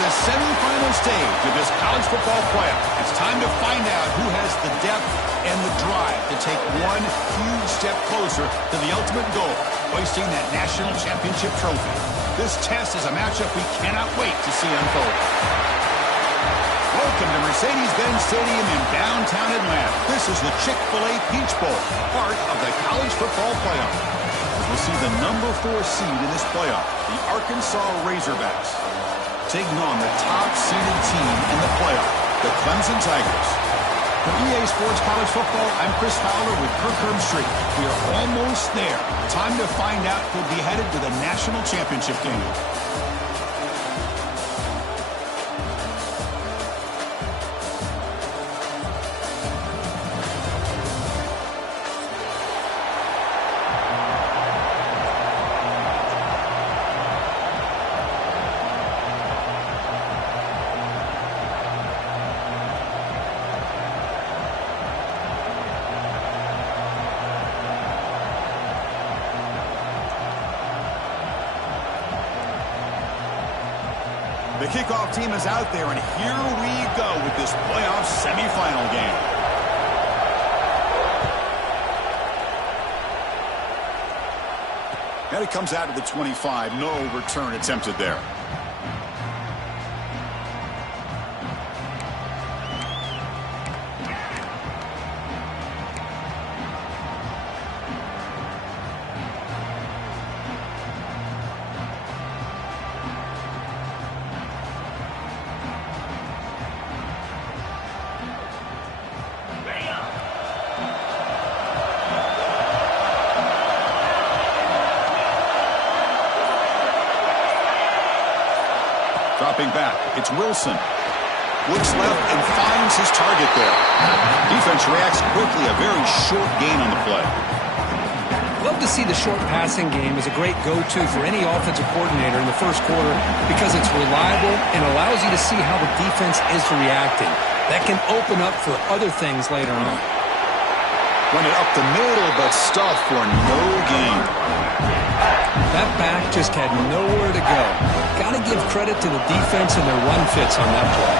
the semifinal stage of this college football playoff. It's time to find out who has the depth and the drive to take one huge step closer to the ultimate goal, hoisting that national championship trophy. This test is a matchup we cannot wait to see unfold. Welcome to Mercedes-Benz Stadium in downtown Atlanta. This is the Chick-fil-A Peach Bowl, part of the college football playoff. As we'll see the number 4 seed in this playoff, the Arkansas Razorbacks, taking on the top-seeded team in the playoff, the Clemson Tigers. For EA Sports College Football, I'm Chris Fowler with Kirk Herbstreit. We are almost there. Time to find out who'll be headed to the national championship game. The kickoff team is out there, and here we go with this playoff semifinal game. And it comes out to the 25. No return attempted there. Dropping back, it's Wilson. Looks left and finds his target there. Defense reacts quickly, a very short gain on the play. Love to see the short passing game as a great go-to for any offensive coordinator in the first quarter because it's reliable and allows you to see how the defense is reacting. That can open up for other things later on. Run it up the middle, but stuffed for no gain. That back just had nowhere to go. Got to give credit to the defense and their run fits on that play.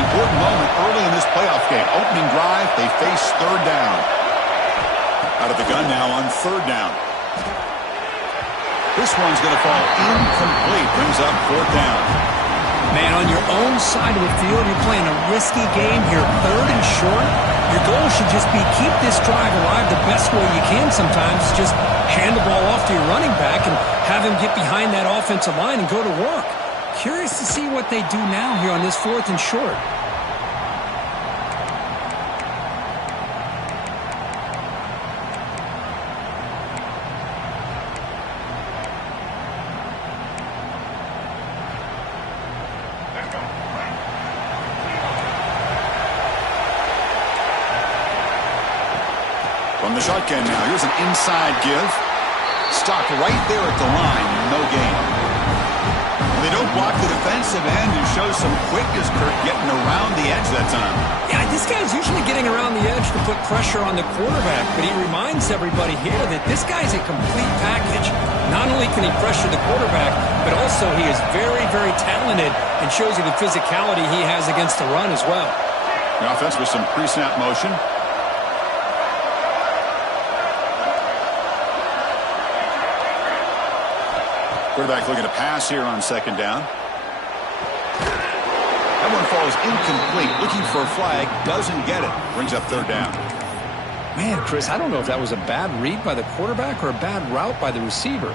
Important moment early in this playoff game. Opening drive, they face third down. Out of the gun now on third down. This one's going to fall incomplete. Brings up fourth down. Man, on your own side of the field, you're playing a risky game here. Third and short. Your goal should just be keep this drive alive the best way you can sometimes. Just hand the ball off to your running back and have him get behind that offensive line and go to work. Curious to see what they do now here on this fourth and short. From the shotgun now, here's an inside give. Stopped right there at the line, no gain. They don't block the defensive end and show some quickness, Kirk, getting around the edge that time. Yeah, this guy's usually getting around the edge to put pressure on the quarterback, but he reminds everybody here that this guy's a complete package. Not only can he pressure the quarterback, but also he is very, very talented and shows you the physicality he has against the run as well. The offense with some pre-snap motion. Quarterback looking to pass here on second down. That one falls incomplete. Looking for a flag. Doesn't get it. Brings up third down. Man, Chris, I don't know if that was a bad read by the quarterback or a bad route by the receiver.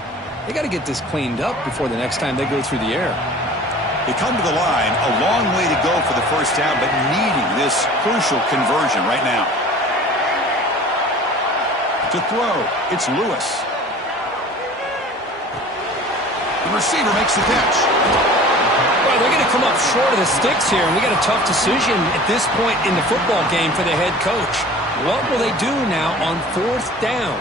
They got to get this cleaned up before the next time they go through the air. They come to the line. A long way to go for the first down, but needing this crucial conversion right now. To throw, it's Lewis. The receiver makes the catch. Well, they're going to come up short of the sticks here, and we got a tough decision at this point in the football game for the head coach. What will they do now on fourth down?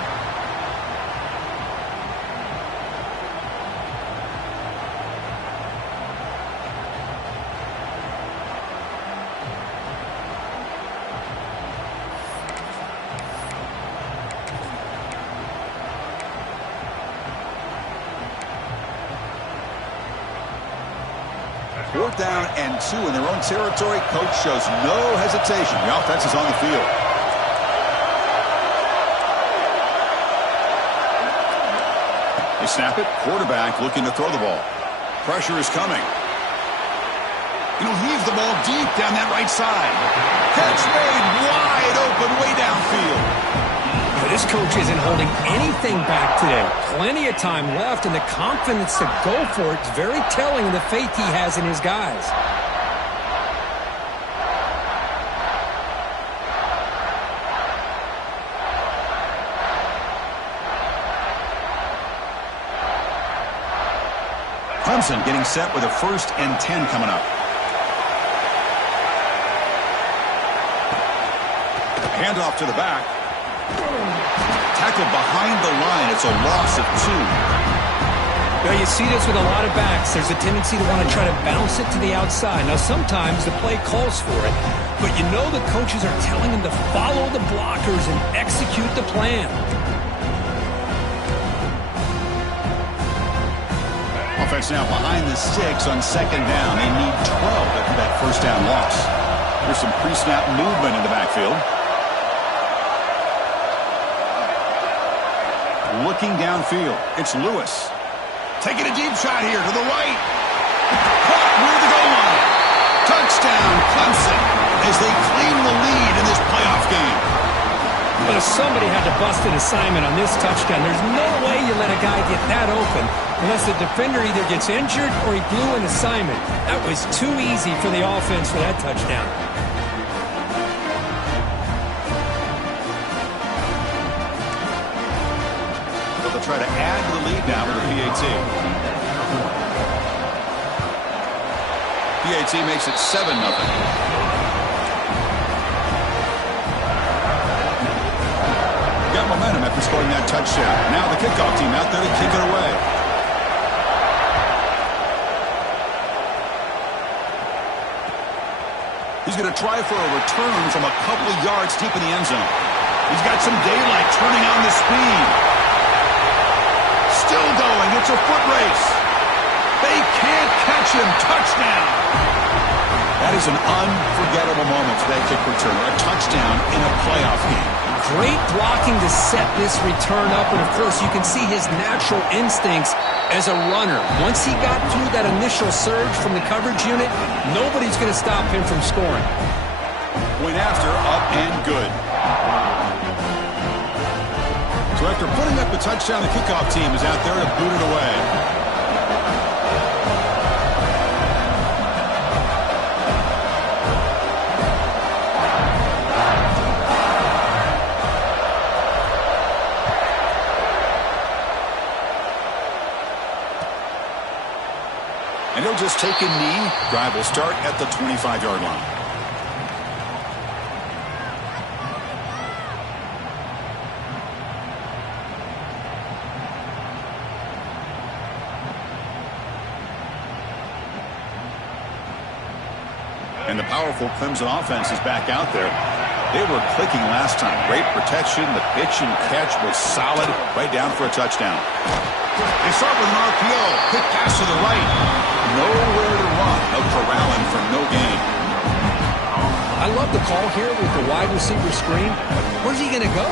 4th down and 2 in their own territory. Coach shows no hesitation. The offense is on the field. They snap it. Quarterback looking to throw the ball. Pressure is coming. He'll heave the ball deep down that right side. Catch made wide open way downfield. This coach isn't holding anything back today. Plenty of time left, and the confidence to go for it is very telling of the faith he has in his guys. Clemson getting set with a 1st and 10 coming up. Handoff to the back. Tackled behind the line. It's a loss of 2. Now, you see this with a lot of backs. There's a tendency to want to try to bounce it to the outside. Now, sometimes the play calls for it, but you know the coaches are telling them to follow the blockers and execute the plan. Offense now behind the 6 on 2nd down. They need 12 after that 1st down loss. There's some pre-snap movement in the backfield. Looking downfield, it's Lewis. Taking a deep shot here to the right. Caught near the goal line. Touchdown, Clemson, as they claim the lead in this playoff game. But if somebody had to bust an assignment on this touchdown, there's no way you let a guy get that open unless the defender either gets injured or he blew an assignment. That was too easy for the offense for that touchdown. Try to add to the lead now with the PAT. PAT makes it 7-0. Got momentum after scoring that touchdown. Now the kickoff team out there to kick it away. He's going to try for a return from a couple of yards deep in the end zone. He's got some daylight turning on the speed. Still going. It's a foot race. They can't catch him. Touchdown. That is an unforgettable moment for that kick return. A touchdown in a playoff game. Great blocking to set this return up. And, of course, you can see his natural instincts as a runner. Once he got through that initial surge from the coverage unit, nobody's going to stop him from scoring. Went after, up and good. So after putting up the touchdown, the kickoff team is out there to boot it away. And he'll just take a knee. Drive will start at the 25-yard line. And the powerful Clemson offense is back out there. They were clicking last time. Great protection. The pitch and catch was solid. Right down for a touchdown. They start with an RPO. Quick pass to the right. Nowhere to run. No corralling for no gain. I love the call here with the wide receiver screen. Where's he going to go?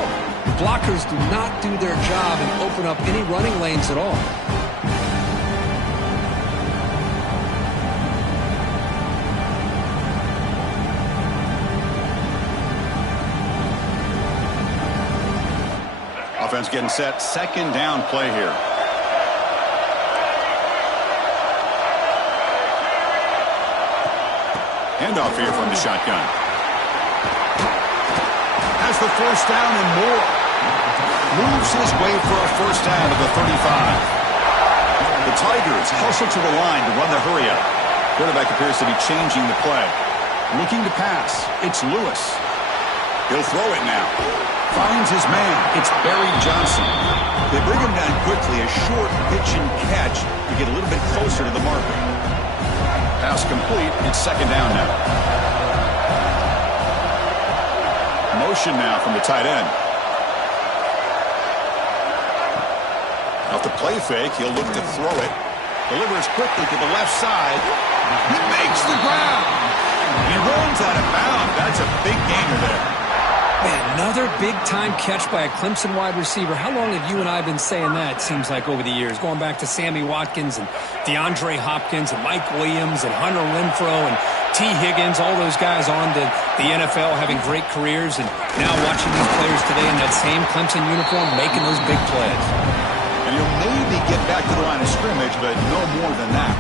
Blockers do not do their job and open up any running lanes at all. Offense getting set. 2nd down play here. Handoff here from the shotgun. Has the 1st down and more. Moves his way for a 1st down to the 35. The Tigers hustle to the line to run the hurry up. Quarterback appears to be changing the play. Looking to pass. It's Lewis. He'll throw it now. Finds his man. It's Barry Johnson. They bring him down quickly. A short pitch and catch to get a little bit closer to the marker. Pass complete. It's 2nd down now. Motion now from the tight end. Off the play fake, he'll look to throw it. Delivers quickly to the left side. He makes the grab. He runs out of bounds. That's a big gainer there. Man, another big-time catch by a Clemson wide receiver. How long have you and I been saying that, it seems like, over the years? Going back to Sammy Watkins and DeAndre Hopkins and Mike Williams and Hunter Renfrow and T. Higgins, all those guys on to the NFL having great careers, and now watching these players today in that same Clemson uniform making those big plays. And he'll maybe get back to the line of scrimmage, but no more than that.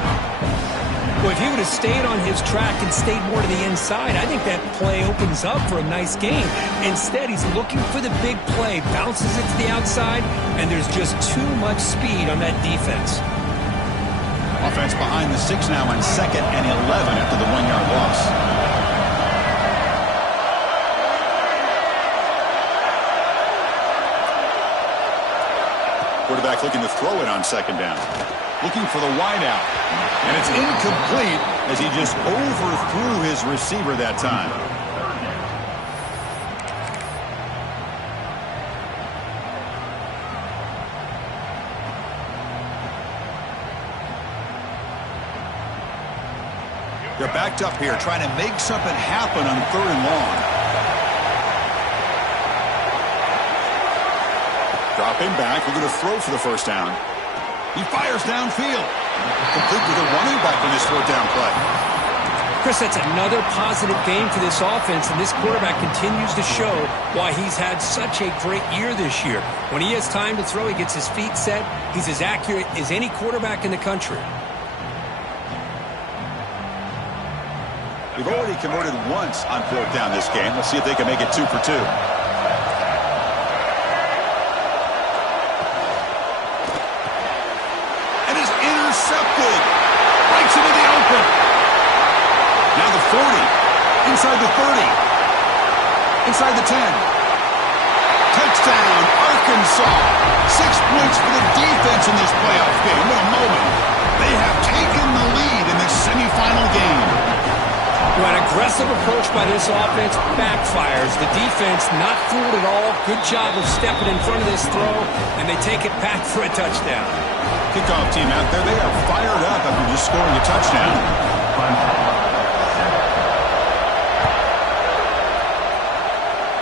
Well, if he would have stayed on his track and stayed more to the inside, I think that play opens up for a nice game. Instead, he's looking for the big play, bounces it to the outside, and there's just too much speed on that defense. Offense behind the 6 now on 2nd and 11 after the 1-yard loss. Quarterback looking to throw it on 2nd down. Looking for the wide out. And it's incomplete as he just overthrew his receiver that time. They're backed up here trying to make something happen on 3rd and long. Dropping back, we're going to throw for the 1st down. He fires downfield. Complete with a running back on this 4th down play. Chris, that's another positive game for this offense, and this quarterback continues to show why he's had such a great year this year. When he has time to throw, he gets his feet set. He's as accurate as any quarterback in the country. They've already converted once on 4th down this game. Let's see if they can make it 2 for 2. Intercepted. Breaks into the open. Now the 40. Inside the 30. Inside the 10. Touchdown, Arkansas. 6 points for the defense in this playoff game. What a moment. They have taken the lead in this semifinal game. Well, an aggressive approach by this offense backfires. The defense not fooled at all. Good job of stepping in front of this throw, and they take it back for a touchdown. Kickoff team out there, they are fired up after just scoring a touchdown.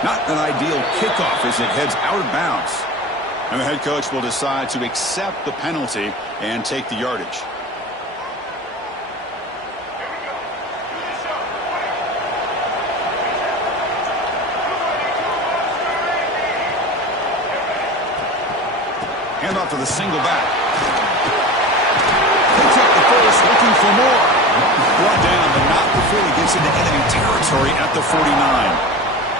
Not an ideal kickoff as it heads out of bounds. And the head coach will decide to accept the penalty and take the yardage. Hand off to the single back. Picks up the first, looking for more. Brought down, but not before he gets into enemy territory at the 49.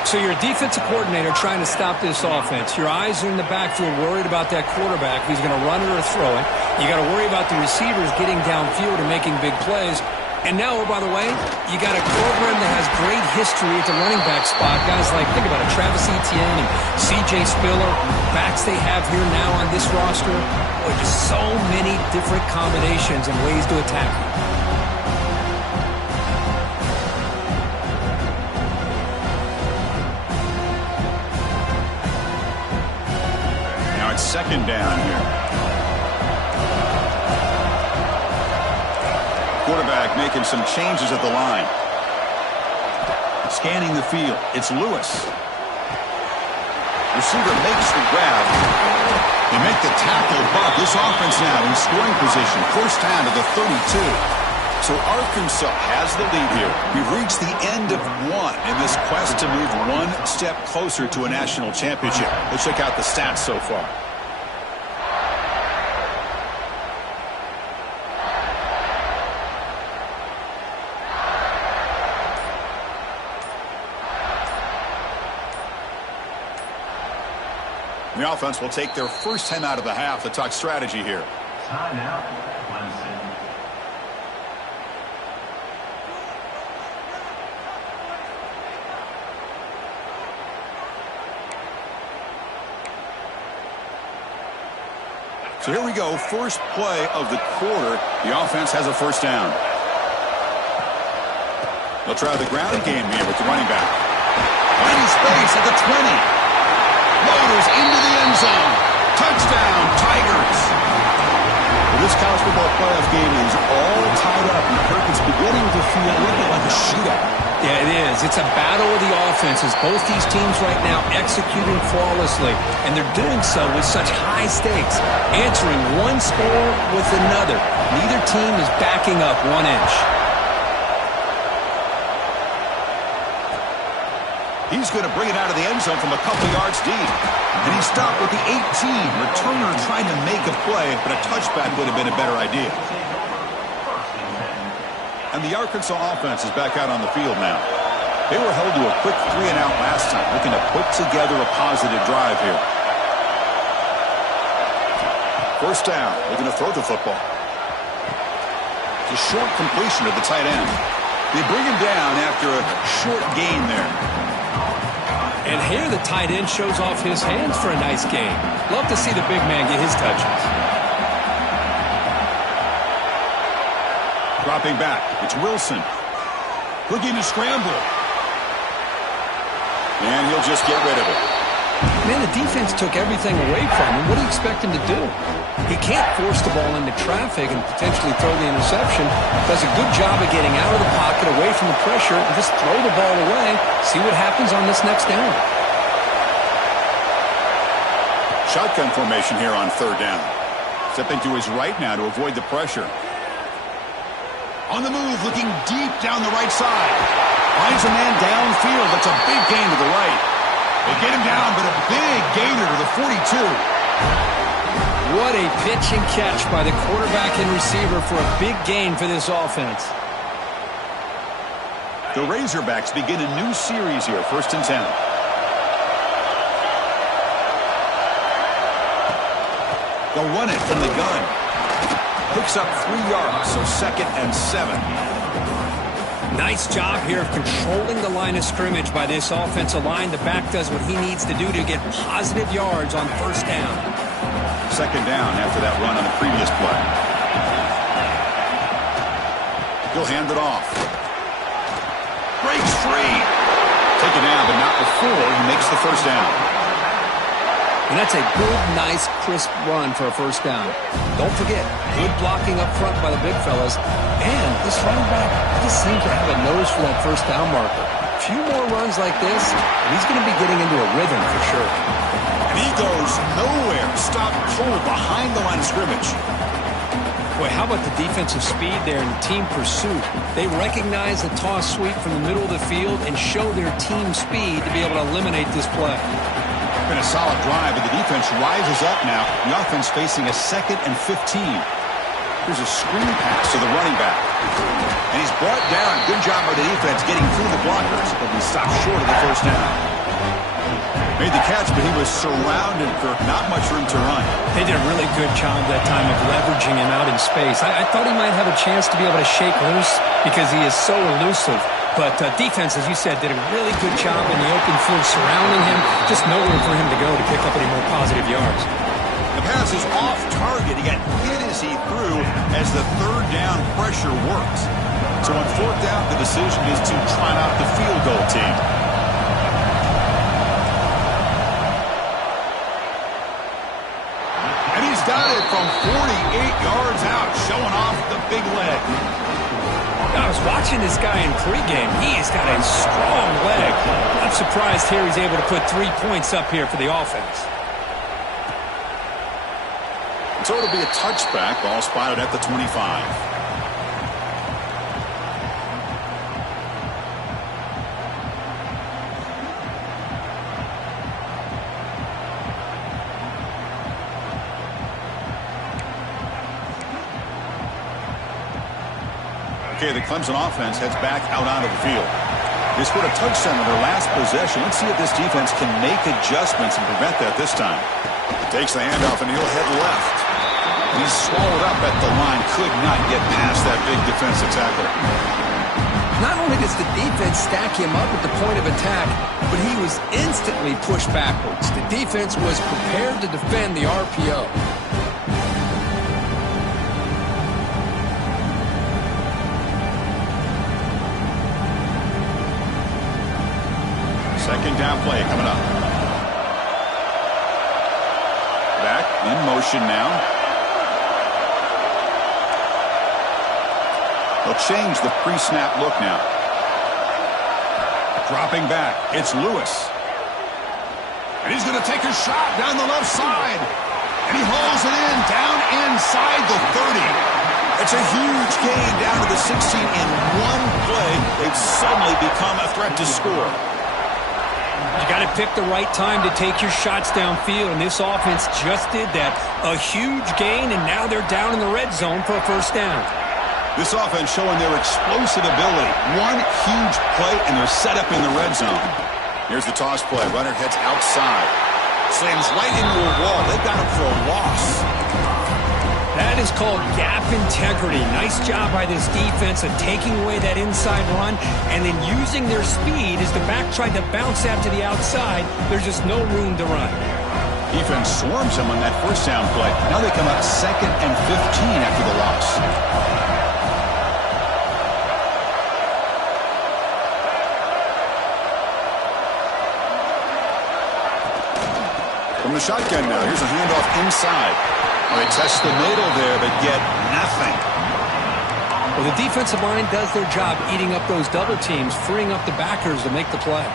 So you're a defensive coordinator trying to stop this offense. Your eyes are in the backfield worried about that quarterback who's going to run it or throw it. You got to worry about the receivers getting downfield and making big plays. And now, oh, by the way, you got a program that has great history at the running back spot. Guys like, think about it, Travis Etienne and C.J. Spiller, backs they have here now on this roster. Boy, just so many different combinations and ways to attack them. Now it's 2nd down here. Quarterback making some changes at the line. Scanning the field. It's Lewis. Receiver makes the grab. They make the tackle, but this offense now in scoring position. 1st down to the 32. So Arkansas has the lead here. We've reached the end of one in this quest to move one step closer to a national championship. Let's check out the stats so far. The offense will take their first time out of the half to talk strategy here. Timeout, Clemson. So here we go. First play of the quarter. The offense has a 1st down. They'll try the ground game here with the running back. Finding space at the 20. Loaders into the end zone. Touchdown, Tigers. Well, this college football playoff game is all tied up. And Kirk, it's beginning splitting the field a little bit like a shootout. Yeah, it is. It's a battle of the offenses. Both these teams right now executing flawlessly, and they're doing so with such high stakes, answering one score with another. Neither team is backing up 1 inch. He's going to bring it out of the end zone from a couple yards deep. And he stopped with the 18. Returner trying to make a play, but a touchback would have been a better idea. And the Arkansas offense is back out on the field now. They were held to a quick 3-and-out last time, looking to put together a positive drive here. First down, they're going to throw the football. It's a short completion of the tight end. They bring him down after a short gain there. And here the tight end shows off his hands for a nice gain. Love to see the big man get his touches. Dropping back, it's Wilson. Looking to scramble. And he'll just get rid of it. Man, the defense took everything away from him. What do you expect him to do? He can't force the ball into traffic and potentially throw the interception. Does a good job of getting out of the pocket, away from the pressure, and just throw the ball away. See what happens on this next down. Shotgun formation here on third down. Stepping to his right now to avoid the pressure. On the move, looking deep down the right side. Finds a man downfield. That's a big gain to the right. They get him down, but a big gainer to the 42. What a pitch and catch by the quarterback and receiver for a big gain for this offense. The Razorbacks begin a new series here, 1st and 10. They'll run it from the gun. Picks up 3 yards, so 2nd and 7. Nice job here of controlling the line of scrimmage by this offensive line. The back does what he needs to do to get positive yards on first down. 2nd down after that run on the previous play. He'll hand it off. Breaks free. Taken down, but not before he makes the first down. And that's a good, nice, crisp run for a first down. Don't forget, good blocking up front by the big fellas. And this running back just seems to have a nose for that first down marker. A few more runs like this, and he's going to be getting into a rhythm for sure. And he goes nowhere. Stopped cold behind the line of scrimmage. Boy, how about the defensive speed there and team pursuit? They recognize the toss sweep from the middle of the field and show their team speed to be able to eliminate this play. Been a solid drive, but the defense rises up now. The offense facing a 2nd and 15. Here's a screen pass to the running back. And he's brought down. Good job by the defense getting through the blockers, but he stopped short of the first down. Made the catch, but he was surrounded for not much room to run. They did a really good job that time of leveraging him out in space. I thought he might have a chance to be able to shake loose because he is so elusive. But defense, as you said, did a really good job in the open field surrounding him. Just no room for him to go to pick up any more positive yards. The pass is off target. He got hit as he threw as the 3rd down pressure works. So on 4th down, the decision is to try out the field goal team. And he's got it from 48 yards out, showing off the big leg. I was watching this guy in pregame. He's got a strong leg. I'm surprised here he's able to put 3 points up here for the offense. So it'll be a touchback. Ball spotted at the 25. Okay, the Clemson offense heads back out onto the field. They scored a touchdown on their last possession. Let's see if this defense can make adjustments and prevent that this time. Takes the handoff, and he'll head left. He's swallowed up at the line. Could not get past that big defensive tackle. Not only does the defense stack him up at the point of attack, but he was instantly pushed backwards. The defense was prepared to defend the RPO. Second down play coming up. Back in motion now. They'll change the pre-snap look now. Dropping back, it's Lewis. And he's going to take a shot down the left side. And he hauls it in down inside the 30. It's a huge gain down to the 16 in one play. They've suddenly become a threat to score. You got to pick the right time to take your shots downfield, and this offense just did that. A huge gain, and now they're down in the red zone for a first down. This offense showing their explosive ability. One huge play, and they're set up in the red zone. Here's the toss play. Runner heads outside. Slams right into a wall. They've got him for a loss. That is called gap integrity. Nice job by this defense of taking away that inside run and then using their speed as the back tried to bounce out to the outside. There's just no room to run. Defense swarms him on that first down play. Now they come up 2nd and 15 after the loss. From the shotgun now, here's a handoff inside. Well, they test the middle there, but get nothing. Well, the defensive line does their job eating up those double teams, freeing up the backers to make the play.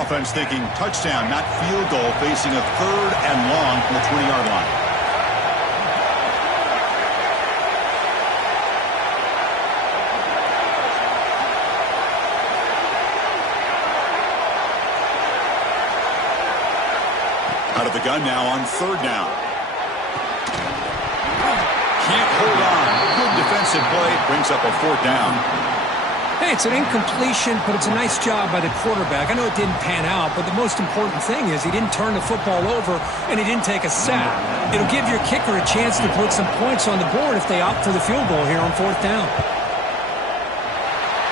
Offense thinking touchdown, not field goal, facing a 3rd and long from the 20-yard line. Out of the gun now on 3rd down. Can't hold on. Good defensive play. Brings up a 4th down. Hey, it's an incompletion, but it's a nice job by the quarterback. I know it didn't pan out, but the most important thing is he didn't turn the football over and he didn't take a sack. It'll give your kicker a chance to put some points on the board if they opt for the field goal here on 4th down.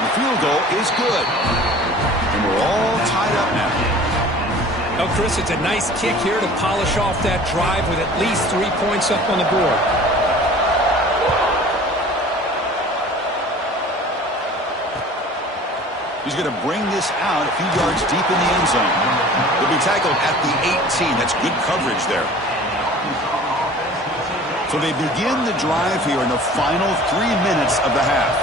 The field goal is good. And we're all tied up now. Oh, Chris, it's a nice kick here to polish off that drive with at least 3 points up on the board. He's going to bring this out a few yards deep in the end zone. He'll be tackled at the 18. That's good coverage there. So they begin the drive here in the final 3 minutes of the half.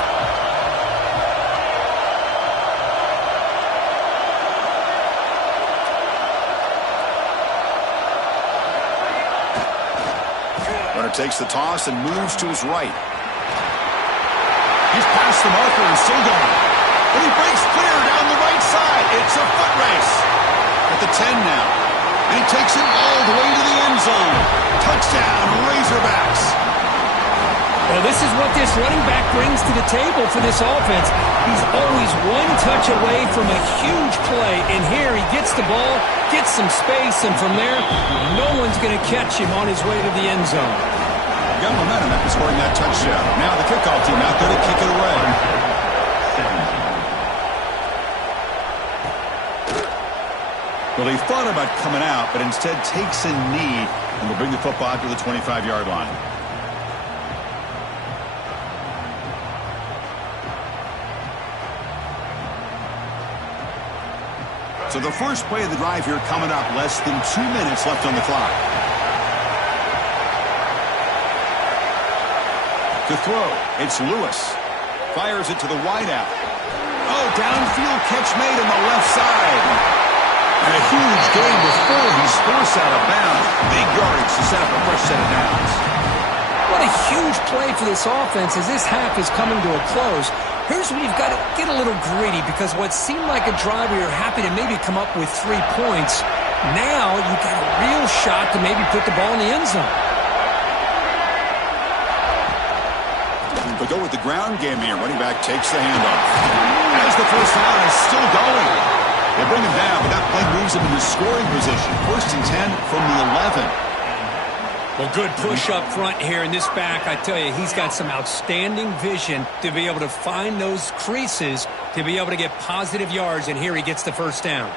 Runner takes the toss and moves to his right. He's past the marker and still going. And he breaks clear down the right side. It's a foot race. At the 10 now. And he takes it all the way to the end zone. Touchdown, Razorbacks. Well, this is what this running back brings to the table for this offense. He's always one touch away from a huge play. And here he gets the ball, gets some space, and from there, no one's going to catch him on his way to the end zone. Got momentum after scoring that touchdown. Now the kickoff team out there to kick it away. Well, they thought about coming out, but instead takes a knee and will bring the football to the 25-yard line. So the first play of the drive here coming up, less than 2 minutes left on the clock. To throw, it's Lewis. Fires it to the wideout. Oh, downfield catch made on the left side. And a huge gain before he's forced out of bounds. Big yardage to set up a fresh set of downs. What a huge play for this offense as this half is coming to a close. Here's where you've got to get a little greedy because what seemed like a drive where you're happy to maybe come up with 3 points, now you've got a real shot to maybe put the ball in the end zone. They go with the ground game here. Running back takes the handoff. As the first down is still going. They bring him down, but that play moves him into scoring position. 1st and 10 from the 11. Well, good push up front here in this back. I tell you, he's got some outstanding vision to be able to find those creases, to be able to get positive yards, and here he gets the first down.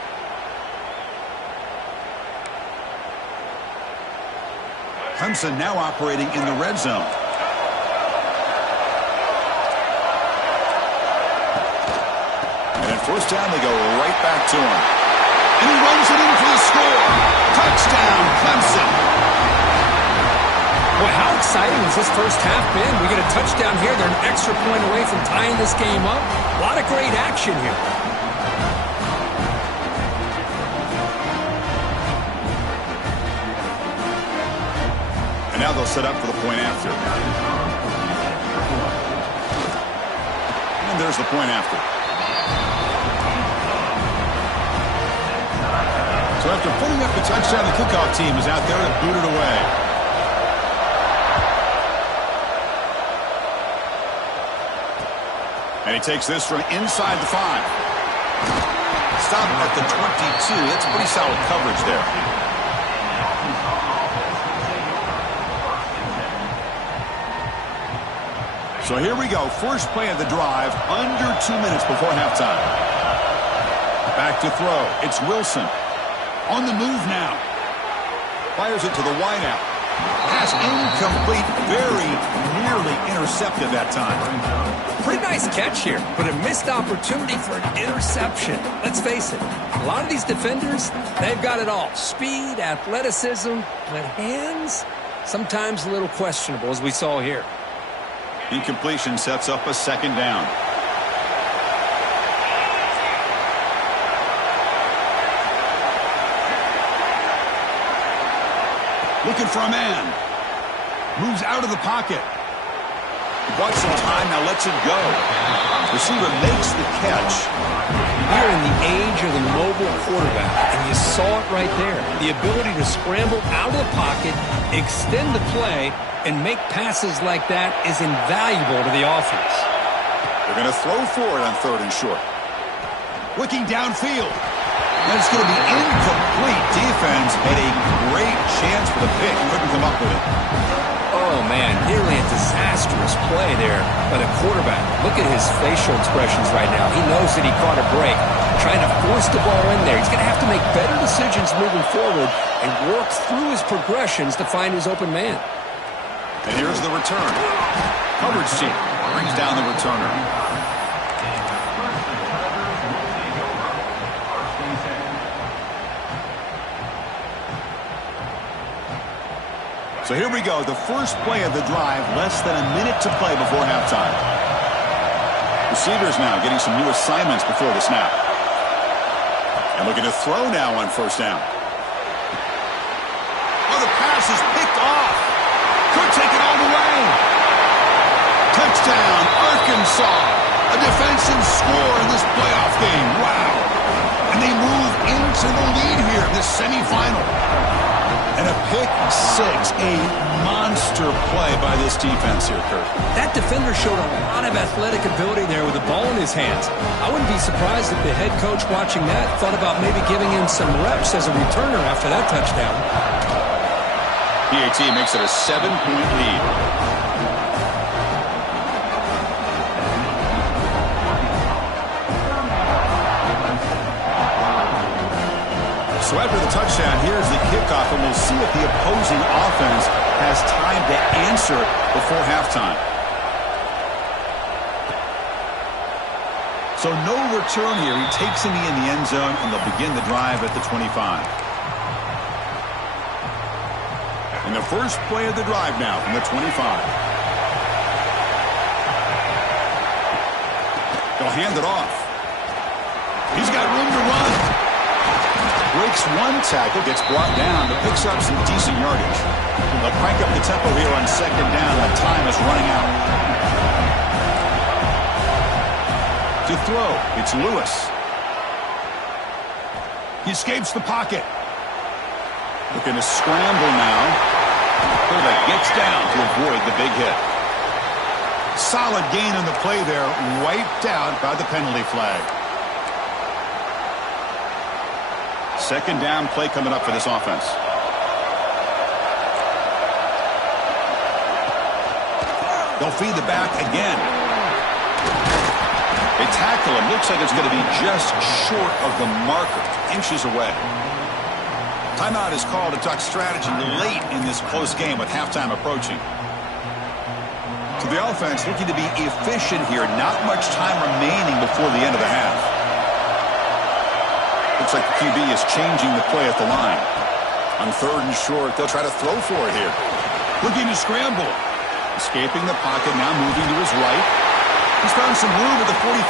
Clemson now operating in the red zone. And at first down, they go right back to him. And he runs it in for the score. Touchdown, Clemson. Boy, how exciting has this first half been? We get a touchdown here. They're an extra point away from tying this game up. A lot of great action here. And now they'll set up for the point after. And there's the point after. So after putting up the touchdown, the kickoff team is out there to boot it away. And he takes this from inside the 5. Stop at the 22. That's pretty solid coverage there. So here we go. First play of the drive, under 2 minutes before halftime. Back to throw. It's Wilson. On the move now. Fires it to the wideout. Pass incomplete. Very nearly intercepted that time. Pretty nice catch here, but a missed opportunity for an interception. Let's face it, a lot of these defenders, they've got it all. Speed, athleticism, but hands, sometimes a little questionable, as we saw here. Incompletion sets up a second down. Looking for a man. Moves out of the pocket. Bought some time, now lets it go. Receiver makes the catch. We're in the age of the mobile quarterback, and you saw it right there. The ability to scramble out of the pocket, extend the play, and make passes like that is invaluable to the offense. They're going to throw for it on 3rd and short. Looking downfield. And it's going to be incomplete. Defense had a great chance for the pick. Couldn't come up with it. Oh, man, nearly a disastrous play there by the quarterback. Look at his facial expressions right now. He knows that he caught a break, trying to force the ball in there. He's going to have to make better decisions moving forward and work through his progressions to find his open man. And here's the return. Coverage team brings down the returner. So here we go, the first play of the drive, less than a minute to play before halftime. Receivers now getting some new assignments before the snap. And looking to throw now on 1st down. Oh, the pass is picked off. Could take it all the way. Touchdown, Arkansas. A defensive score in this playoff game. Wow. And they move into the lead here in this semifinal. And a pick 6, a monster play by this defense here, Kurt. That defender showed a lot of athletic ability there with the ball in his hands. I wouldn't be surprised if the head coach watching that thought about maybe giving him some reps as a returner after that touchdown. PAT makes it a 7-point lead. So after the touchdown, here's the kickoff, and we'll see if the opposing offense has time to answer before halftime. So no return here. He takes him in the end zone, and they'll begin the drive at the 25. And the first play of the drive now from the 25. They'll hand it off. He's got room to run. Breaks one tackle, gets brought down, but picks up some decent yardage. They'll crank up the tempo here on 2nd down. The time is running out. To throw, it's Lewis. He escapes the pocket. Looking to scramble now. Quarterback gets down to avoid the big hit. Solid gain on the play there, wiped out by the penalty flag. 2nd down play coming up for this offense. They'll feed the back again. They tackle him. Looks like it's going to be just short of the marker, inches away. Timeout is called to talk strategy late in this close game with halftime approaching. So the offense looking to be efficient here. Not much time remaining before the end of the half. Looks like the QB is changing the play at the line. On 3rd and short, they'll try to throw for it here. Looking to scramble. Escaping the pocket, now moving to his right. He's found some room at the 45.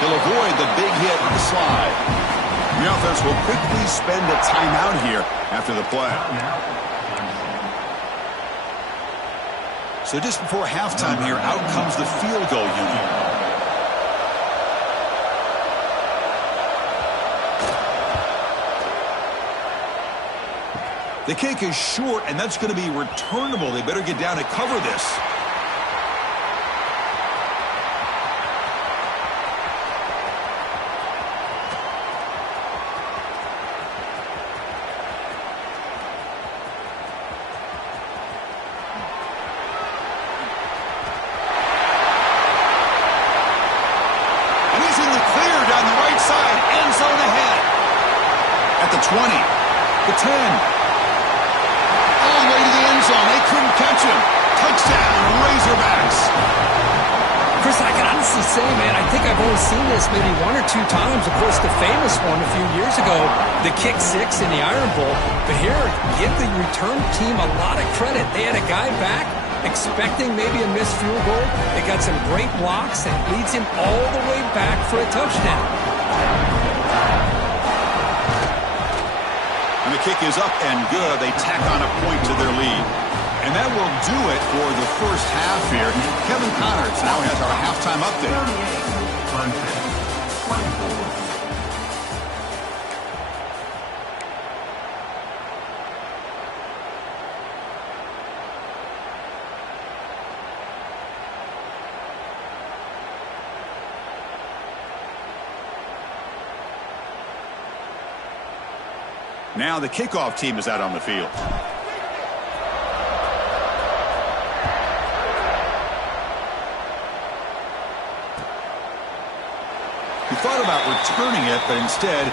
He'll avoid the big hit on the slide. The offense will quickly spend a timeout here after the play. So just before halftime here, out comes the field goal unit. The kick is short, and that's going to be returnable. They better get down and cover this. And he's in the clear down the right side. End zone ahead. At the 20, the 10. All the way to the end zone. They couldn't catch him. Touchdown, Razorbacks. Chris, I can honestly say, man, I think I've only seen this maybe one or two times. Of course, the famous one a few years ago, the kick six in the Iron Bowl. But here, give the return team a lot of credit. They had a guy back expecting maybe a missed field goal. They got some great blocks and leads him all the way back for a touchdown. And the kick is up and good. They tack on a point to their lead. And that will do it for the first half here. Kevin Connors now has our halftime update. 24. Now the kickoff team is out on the field. He thought about returning it, but instead